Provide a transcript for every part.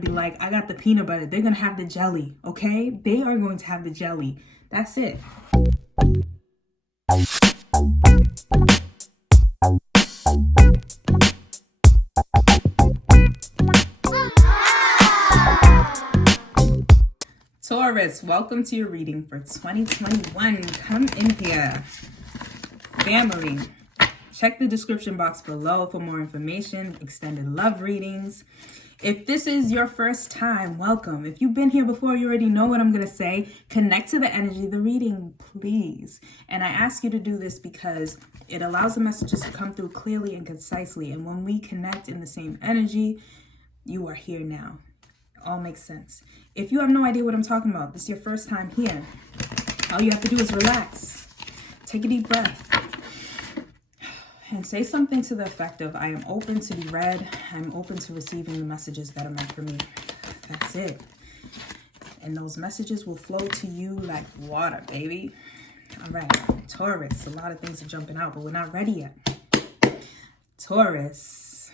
to be like, I got the peanut butter. They're going to have the jelly, okay? They are going to have the jelly. That's it. Taurus, welcome to your reading for 2021. Come in here. Family, check the description box below for more information, extended love readings. If this is your first time, welcome. If you've been here before, you already know what I'm going to say. Connect to the energy of the reading, please. And I ask you to do this because it allows the messages to come through clearly and concisely. And when we connect in the same energy, you are here now. All makes sense. If you have no idea what I'm talking about, this is your first time here, all you have to do is relax. Take a deep breath. And say something to the effect of, I am open to be read. I'm open to receiving the messages that are meant for me. That's it. And those messages will flow to you like water, baby. All right. Taurus. A lot of things are jumping out, but we're not ready yet. Taurus.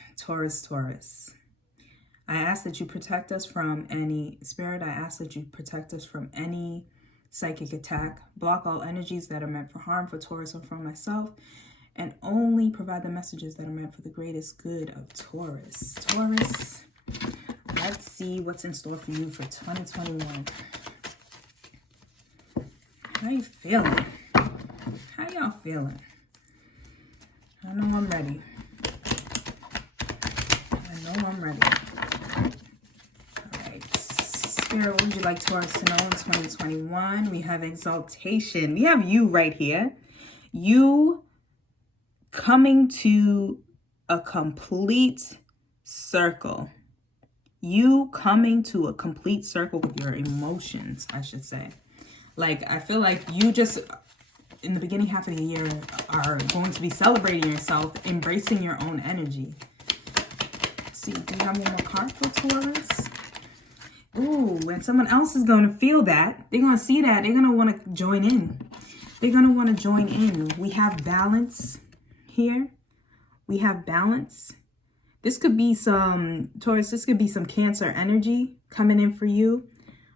I ask that you protect us from any spirit. I ask that you protect us from any psychic attack. Block all energies that are meant for harm for Taurus or for myself. And only provide the messages that are meant for the greatest good of Taurus. Taurus, let's see what's in store for you for 2021. How you feeling? How y'all feeling? I know I'm ready. All right. Spirit, what would you like Taurus to know in 2021? We have exaltation. We have you right here. You coming to a complete circle. You coming to a complete circle with your emotions, I should say. Like, I feel like you just, in the beginning half of the year, are going to be celebrating yourself, embracing your own energy. Let's see, do you have one more card for Taurus? Ooh, and someone else is going to feel that. They're going to see that. They're going to want to join in. We have balance. Here we have balance. This could be some Taurus, this could be some Cancer energy coming in for you,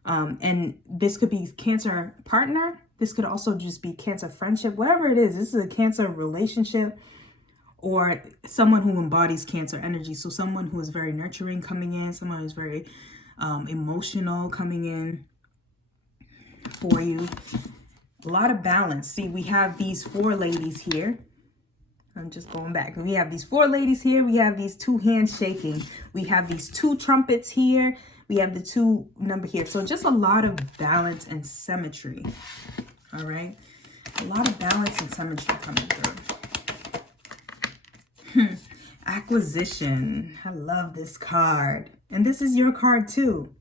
and this could be Cancer partner. This could also just be Cancer friendship. Whatever it is, this is a Cancer relationship or someone who embodies Cancer energy. So someone who is very nurturing coming in, someone who's very emotional coming in for you. A lot of balance. See, we have these 4 ladies here. I'm just going back. We have these 4 ladies here. We have these 2 hands shaking. We have these 2 trumpets here. We have the 2 number here. So just a lot of balance and symmetry. All right. A lot of balance and symmetry coming through. Acquisition. I love this card. And this is your card too.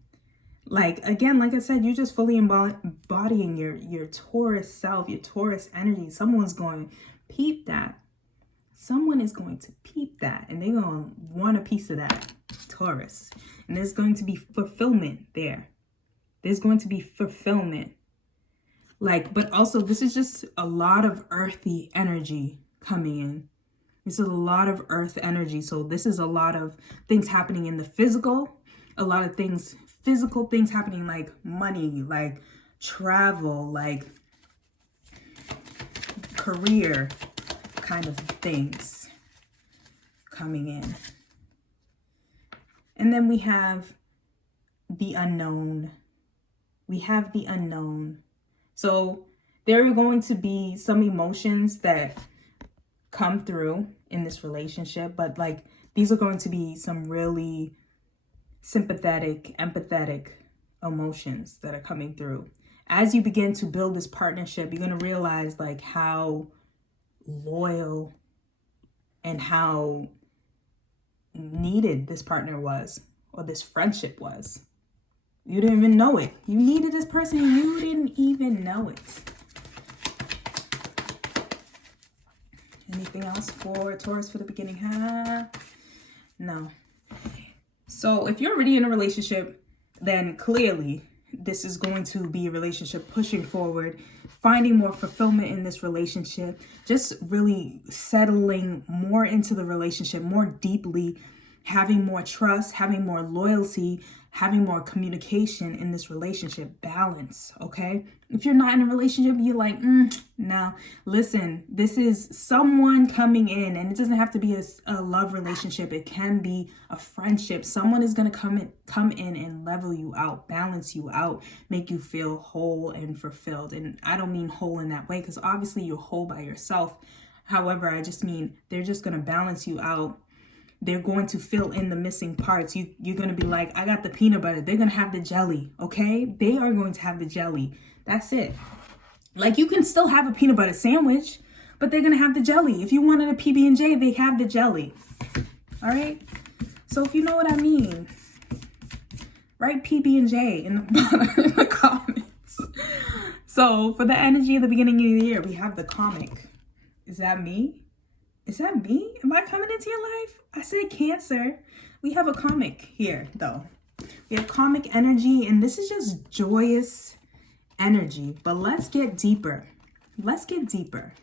Like, again, like I said, you're just fully embodying your Taurus self, your Taurus energy. Someone's going to peep that. Someone is going to peep that, and they're going to want a piece of that, Taurus. And there's going to be fulfillment there. There's going to be fulfillment. Like, but also this is just a lot of earthy energy coming in. This is a lot of earth energy. So this is a lot of things happening in the physical, a lot of things, physical things happening like money, like travel, like career kind of things coming in. And then we have the unknown. So there are going to be some emotions that come through in this relationship, but like these are going to be some really sympathetic, empathetic emotions that are coming through. As you begin to build this partnership, you're going to realize like how loyal and how needed this partner was, or this friendship was. You didn't even know it. You needed this person and you didn't even know it. Anything else for Taurus for the beginning half? No. So if you're already in a relationship, then clearly this is going to be a relationship pushing forward, finding more fulfillment in this relationship, just really settling more into the relationship, more deeply, having more trust, having more loyalty, having more communication in this relationship. Balance, okay? If you're not in a relationship, you're like, no. Listen, this is someone coming in, and it doesn't have to be a love relationship. It can be a friendship. Someone is going to come in and level you out, balance you out, make you feel whole and fulfilled. And I don't mean whole in that way, because obviously you're whole by yourself. However, I just mean they're just going to balance you out. They're going to fill in the missing parts. You're going to be like, I got the peanut butter. They're going to have the jelly, okay? They are going to have the jelly. That's it. Like, you can still have a peanut butter sandwich, but they're going to have the jelly. If you wanted a PB&J, they have the jelly. All right? So if you know what I mean, write PB&J in the comments. So for the energy at the beginning of the year, we have the comic. Is that me? Is that me? Am I coming into your life? I said Cancer. We have a comic here, though. We have comic energy, and this is just joyous energy. But let's get deeper. Let's get deeper.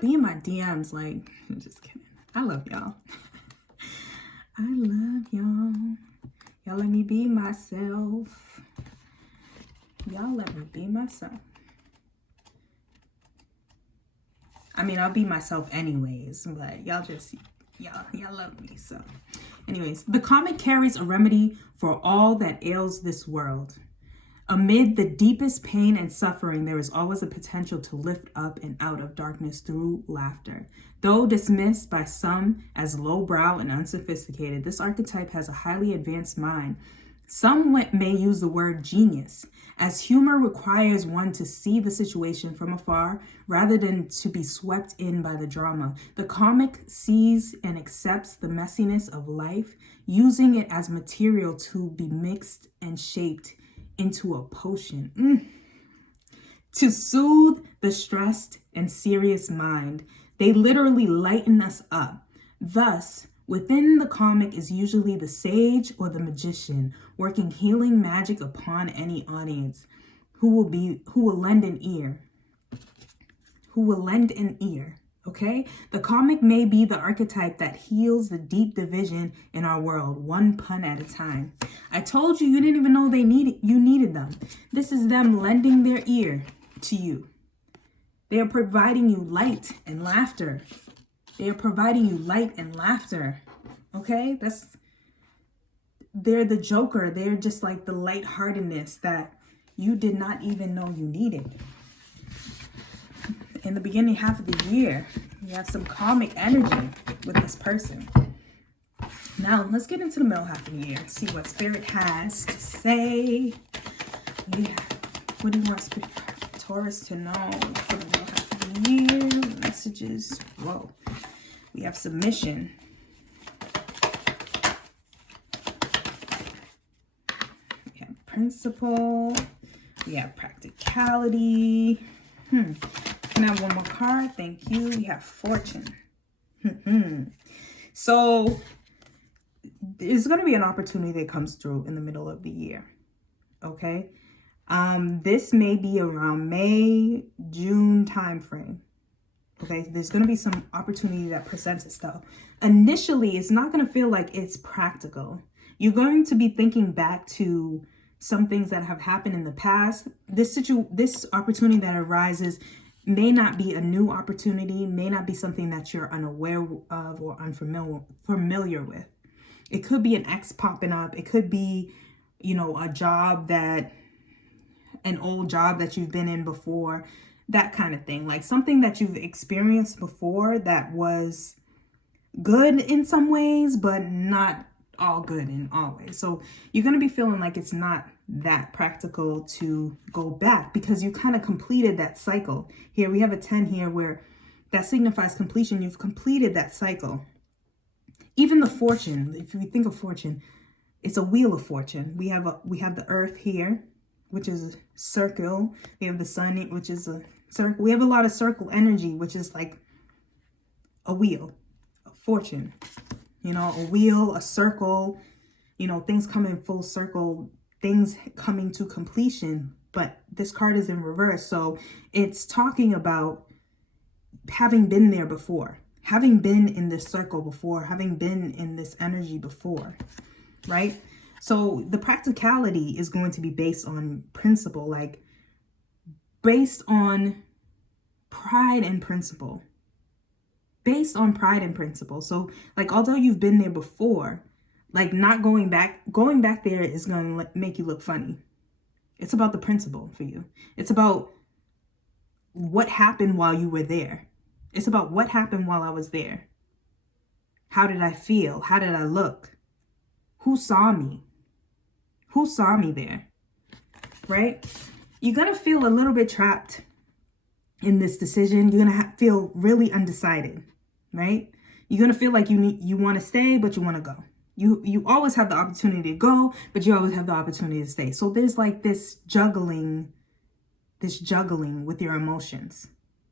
Be in my DMs, like, I'm just kidding. I love y'all. I love y'all. Y'all let me be myself. Y'all let me be myself. I mean, I'll be myself anyways, but y'all love me. So anyways, the comic carries a remedy for all that ails this world. Amid the deepest pain and suffering, there is always a potential to lift up and out of darkness through laughter. Though dismissed by some as lowbrow and unsophisticated, this archetype has a highly advanced mind. Some may use the word genius, as humor requires one to see the situation from afar rather than to be swept in by the drama. The comic sees and accepts the messiness of life, using it as material to be mixed and shaped into a potion. To soothe the stressed and serious mind. They literally lighten us up. Thus, within the comic is usually the sage or the magician working healing magic upon any audience who will lend an ear. Okay? The comic may be the archetype that heals the deep division in our world, one pun at a time. I told you didn't even know you needed them. This is them lending their ear to you. They are providing you light and laughter. They are providing you light and laughter. Okay? They're the joker. They're just like the lightheartedness that you did not even know you needed. In the beginning half of the year, you have some comic energy with this person. Now, let's get into the middle half of the year. See what Spirit has to say. Yeah. What do you want Taurus to know for the middle half of the year? Messages. Whoa. We have submission. We have principle. We have practicality. Can I have one more card? Thank you. We have fortune. So there's going to be an opportunity that comes through in the middle of the year. Okay. This may be around May, June timeframe. Okay, there's going to be some opportunity that presents itself. Initially, it's not going to feel like it's practical. You're going to be thinking back to some things that have happened in the past. This opportunity that arises may not be a new opportunity, may not be something that you're unaware of or unfamiliar with. It could be an ex popping up. It could be, a job an old job that you've been in before. That kind of thing, like something that you've experienced before that was good in some ways, but not all good in all ways. So you're going to be feeling like it's not that practical to go back because you kind of completed that cycle. Here we have a 10 here where that signifies completion. You've completed that cycle. Even the fortune, if we think of fortune, it's a wheel of fortune. We have the earth here, which is a circle. We have the sun, which is a circle. We have a lot of circle energy, which is like a wheel of fortune. A wheel, a circle, things come in full circle, things coming to completion. But this card is in reverse. So it's talking about having been there before, having been in this circle before, having been in this energy before, right? So the practicality is going to be based on principle, like based on pride and principle. Based on pride and principle. So like, although you've been there before, like not going back there is going to make you look funny. It's about the principle for you. It's about what happened while you were there. It's about what happened while I was there. How did I feel? How did I look? Who saw me? Who saw me there? Right? You're going to feel a little bit trapped in this decision. You're going to feel really undecided, right? You're going to feel like you want to stay, but you want to go. You always have the opportunity to go, but you always have the opportunity to stay. So there's like this juggling with your emotions,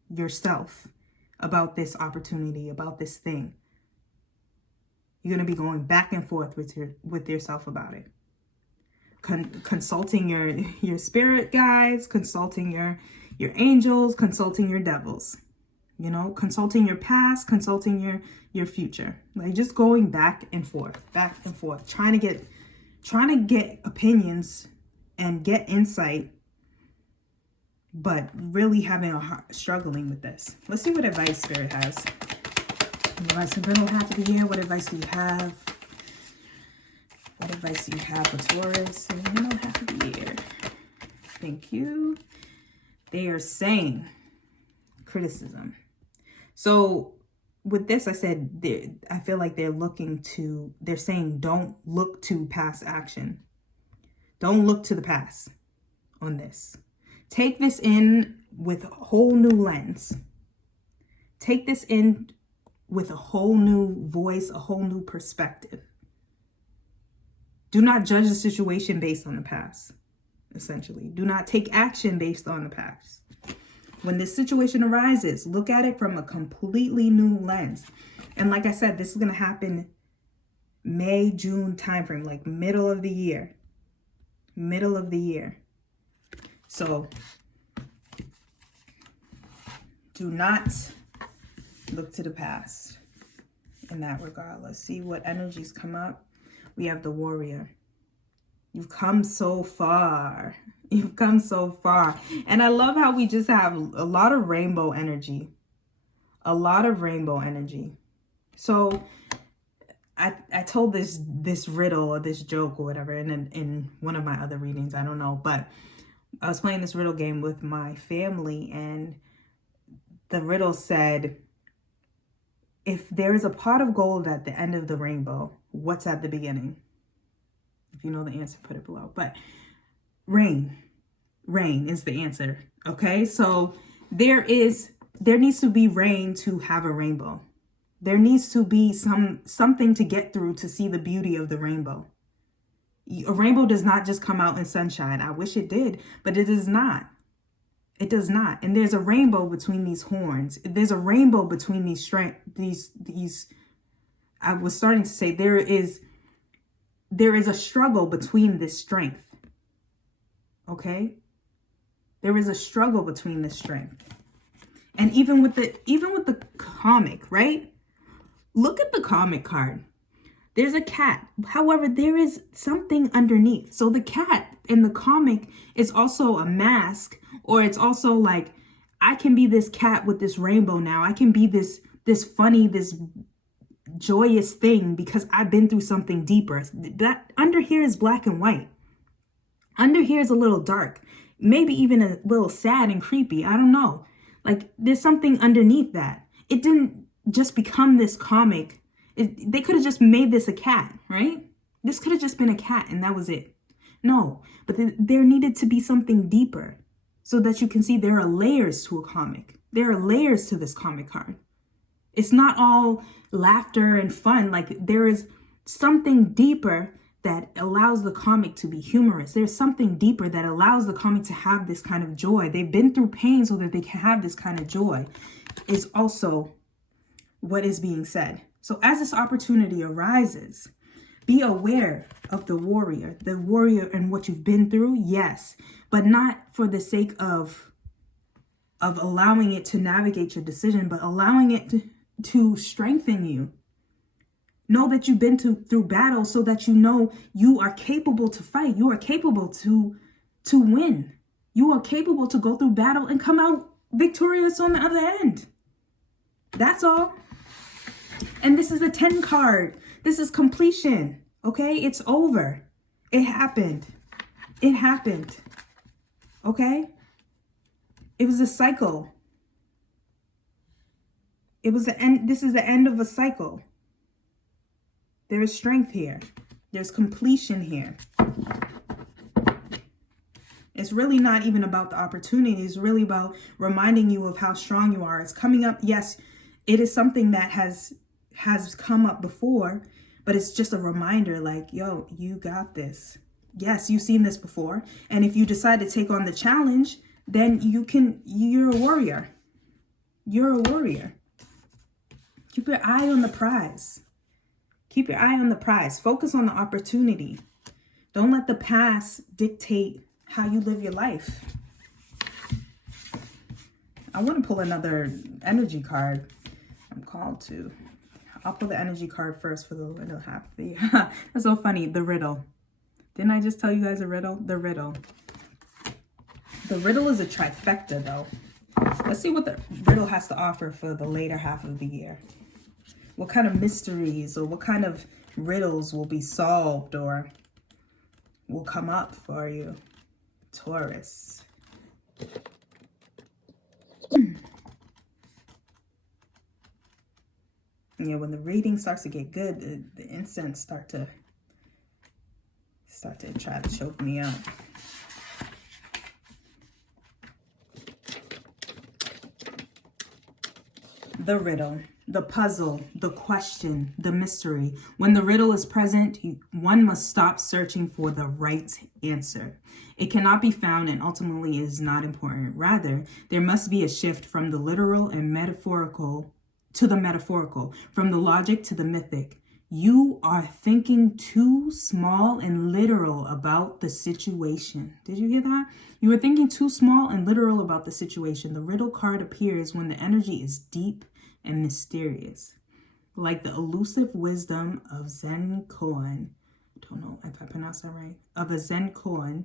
yourself, about this opportunity, about this thing. You're going to be going back and forth with yourself about it. Consulting your spirit guides, consulting your angels, consulting your devils, you know, consulting your past, consulting your future. Like just going back and forth, trying to get opinions and get insight, but really struggling with this. Let's see what advice Spirit has. Advice for the middle half of the year. What advice do you have? What advice do you have for Taurus in the middle half of the year? Thank you. They are saying criticism. So with this, I said, I feel like they're saying don't look to past action. Don't look to the past on this. Take this in with a whole new lens. Take this in with a whole new voice, a whole new perspective. Do not judge the situation based on the past, essentially. Do not take action based on the past. When this situation arises, look at it from a completely new lens. And like I said, this is going to happen May, June timeframe, like middle of the year. Middle of the year. So do not look to the past in that regard. Let's see what energies come up. We have the Warrior. You've come so far. You've come so far. And I love how we just have a lot of rainbow energy. A lot of rainbow energy. So I told this riddle or this joke or whatever in one of my other readings. I don't know. But I was playing this riddle game with my family, and the riddle said, if there is a pot of gold at the end of the rainbow, what's at the beginning? If you know the answer, put it below. But rain is the answer. Okay, so there needs to be rain to have a rainbow. There needs to be something to get through to see the beauty of the rainbow. A rainbow does not just come out in sunshine. I wish it did, but it does not. It does not. And there's a rainbow between these horns. There's a rainbow between these I was starting to say there is a struggle between this strength. Okay? There is a struggle between this strength. And even with the comic, right? Look at the comic card. There's a cat. However, there is something underneath. So the cat in the comic is also a mask, or it's also like, I can be this cat with this rainbow now. I can be this funny, this joyous thing because I've been through something deeper. That under here is black and white. Under here is a little dark, maybe even a little sad and creepy. I don't know. Like there's something underneath that. It didn't just become this comic. They could have just made this a cat, right? This could have just been a cat and that was it. No, but there needed to be something deeper so that you can see there are layers to a comic. There are layers to this comic card. It's not all laughter and fun. Like there is something deeper that allows the comic to be humorous. There's something deeper that allows the comic to have this kind of joy. They've been through pain so that they can have this kind of joy. Is also what is being said. So as this opportunity arises, be aware of the warrior and what you've been through, yes, but not for the sake of allowing it to navigate your decision, but allowing it to strengthen you. Know that you've been through battle so that you know you are capable to fight. You are capable to win. You are capable to go through battle and come out victorious on the other end. That's all. And this is a 10 card. This is completion. Okay? It's over. It happened. It happened. Okay? It was a cycle. It was the end. This is the end of a cycle. There is strength here. There's completion here. It's really not even about the opportunity. It's really about reminding you of how strong you are. It's coming up. Yes, it is something that has come up before, but it's just a reminder like, yo, you got this. Yes, you've seen this before. And if you decide to take on the challenge, then you're a warrior. You're a warrior. Keep your eye on the prize. Keep your eye on the prize. Focus on the opportunity. Don't let the past dictate how you live your life. I want to pull another energy card. I'm called to. I'll pull the energy card first for the little half of the year. That's so funny. The riddle. Didn't I just tell you guys a riddle? The riddle. The riddle is a trifecta, though. Let's see what the riddle has to offer for the later half of the year. What kind of mysteries or what kind of riddles will be solved or will come up for you, Taurus? Yeah, when the reading starts to get good, the incense start to try to choke me up. The riddle, the puzzle, the question, the mystery. When the riddle is present, one must stop searching for the right answer. It cannot be found and ultimately is not important. Rather, there must be a shift from the literal and metaphorical to the metaphorical, from the logic to the mythic. You are thinking too small and literal about the situation. Did you hear that? You are thinking too small and literal about the situation. The riddle card appears when the energy is deep and mysterious, like the elusive wisdom of Zen koan. Don't know if I pronounced that right. Of a Zen koan.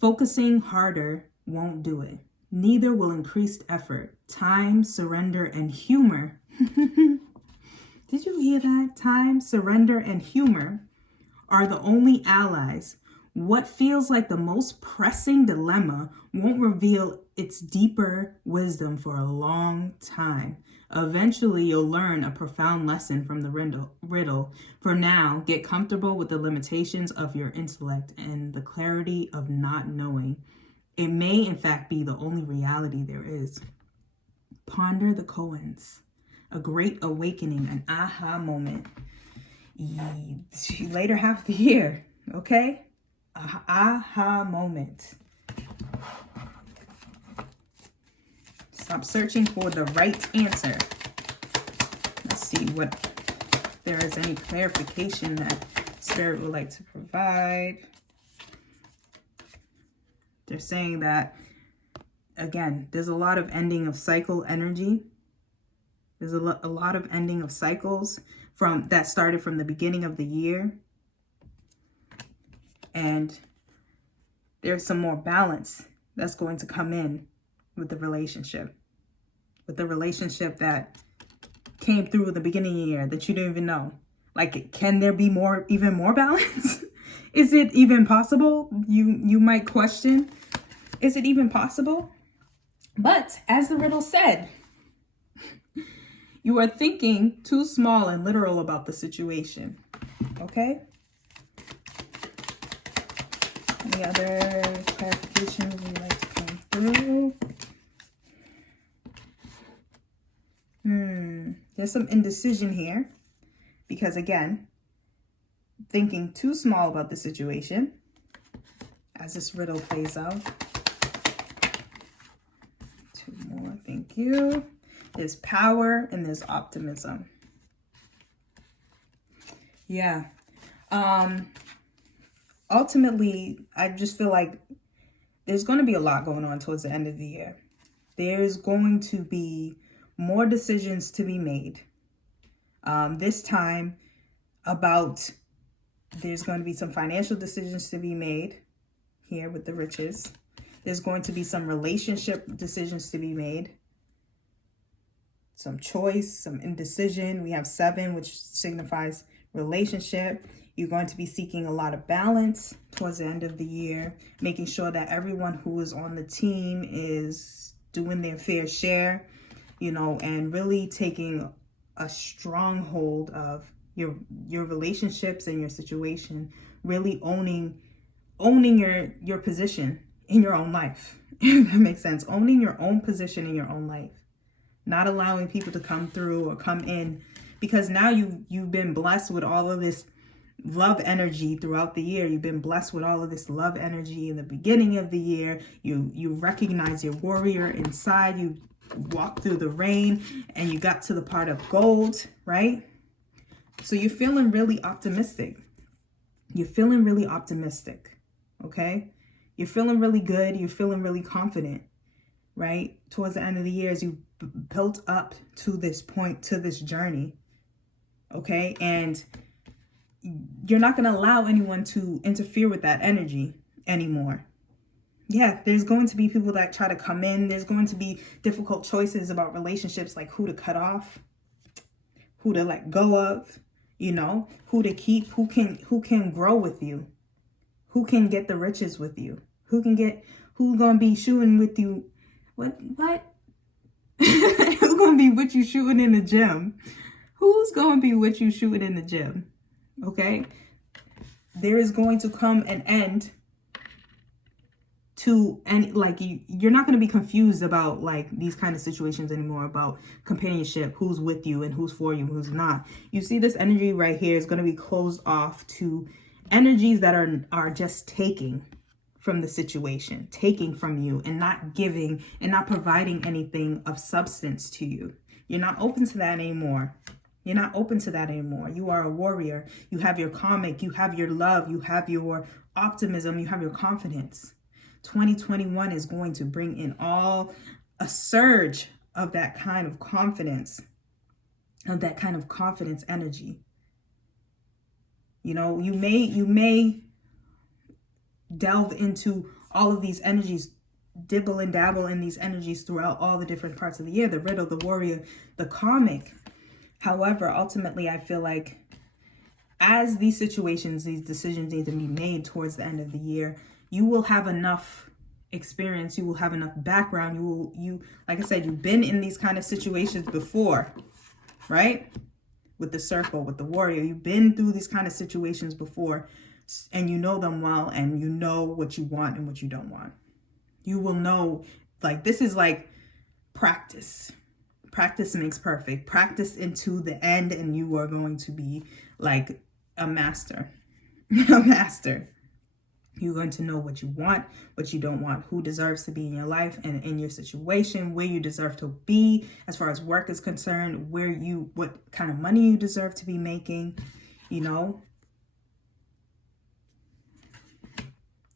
Focusing harder won't do it. Neither will increased effort, time, surrender, and humor. Did you hear that? Time, surrender, and humor are the only allies. What feels like the most pressing dilemma won't reveal its deeper wisdom for a long time. Eventually, you'll learn a profound lesson from the riddle. For now, get comfortable with the limitations of your intellect and the clarity of not knowing. It may, in fact, be the only reality there is. Ponder the koans. A great awakening, an aha moment. Later half of the year, okay? Aha moment. Stop searching for the right answer. Let's see what there is any clarification that Spirit would like to provide. They're saying that, again, there's a lot of ending of cycle energy. There's a lot of ending of cycles that started from the beginning of the year. And there's some more balance that's going to come in with the relationship. With the relationship that came through the beginning of the year that you didn't even know. Like, can there be even more balance? Is it even possible? You might question, is it even possible? But as the riddle said, you are thinking too small and literal about the situation. Okay? Any other clarifications you'd like to come through? There's some indecision here. Because again, thinking too small about the situation as this riddle plays out. Two more, thank you. There's power and there's optimism. Yeah. Ultimately, I just feel like there's going to be a lot going on towards the end of the year. There's going to be more decisions to be made. This time there's going to be some financial decisions to be made here with the riches. There's going to be some relationship decisions to be made. Some choice, some indecision. We have 7, which signifies relationship. You're going to be seeking a lot of balance towards the end of the year, making sure that everyone who is on the team is doing their fair share, and really taking a strong hold of your relationships and your situation, really owning your position in your own life. If that makes sense. Owning your own position in your own life. Not allowing people to come through or come in, because now you've been blessed with all of this love energy throughout the year. You've been blessed with all of this love energy in the beginning of the year. You recognize your warrior inside. You walk through the rain and you got to the part of gold, right? So you're feeling really optimistic. You're feeling really optimistic, okay? You're feeling really good. You're feeling really confident, right? Towards the end of the year, as you built up to this point, to this journey, okay? And you're not going to allow anyone to interfere with that energy anymore. Yeah, there's going to be people that try to come in. There's going to be difficult choices about relationships, like who to cut off, who to let go of, who to keep, who can grow with you, who can get the riches with you, who's going to be shooting with you. What? Who's going to be with you shooting in the gym? Who's going to be with you shooting in the gym? Okay? There is going to come an end to, and you're not going to be confused about these kind of situations anymore, about companionship, who's with you and who's for you and who's not. You see, this energy right here is going to be closed off to energies that are just taking from the situation, taking from you and not giving and not providing anything of substance to you. You're not open to that anymore. You're not open to that anymore. You are a warrior. You have your karmic, you have your love, you have your optimism, you have your confidence. 2021 is going to bring in a surge of that kind of confidence, energy. You may delve into all of these energies, dibble and dabble in these energies throughout all the different parts of the year, the riddle, the warrior, the karmic. However, ultimately, I feel like as these situations, these decisions need to be made towards the end of the year, you will have enough experience, you will have enough background, you like I said, you've been in these kind of situations before, right? With the circle, with the warrior, you've been through these kind of situations before, and you know them well, and you know what you want and what you don't want. You will know, this is practice. Practice makes perfect. Practice into the end, and you are going to be a master. A master. You're going to know what you want, what you don't want, who deserves to be in your life and in your situation, where you deserve to be as far as work is concerned, what kind of money you deserve to be making,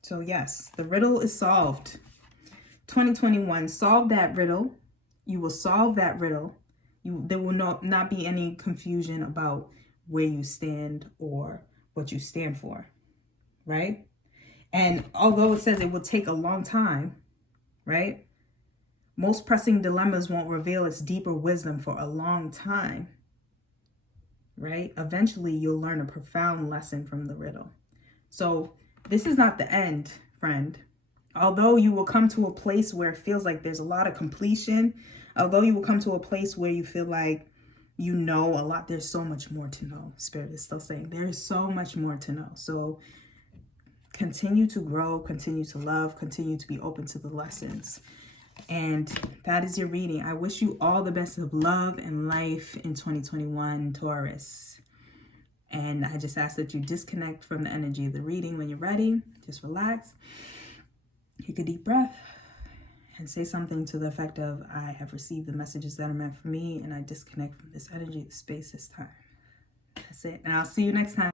So yes, the riddle is solved. 2021, solve that riddle. You will solve that riddle. There will not be any confusion about where you stand or what you stand for, right? And although it says it will take a long time, right? Most pressing dilemmas won't reveal its deeper wisdom for a long time, right? Eventually, you'll learn a profound lesson from the riddle. So this is not the end, friend. Although you will come to a place where it feels like there's a lot of completion, although you will come to a place where you feel like you know a lot, there's so much more to know. Spirit is still saying there's so much more to know. So continue to grow, continue to love, continue to be open to the lessons. And that is your reading. I wish you all the best of love and life in 2021, Taurus. And I just ask that you disconnect from the energy of the reading when you're ready. Just relax. Take a deep breath and say something to the effect of, I have received the messages that are meant for me, and I disconnect from this energy, this space, this time. That's it. And I'll see you next time.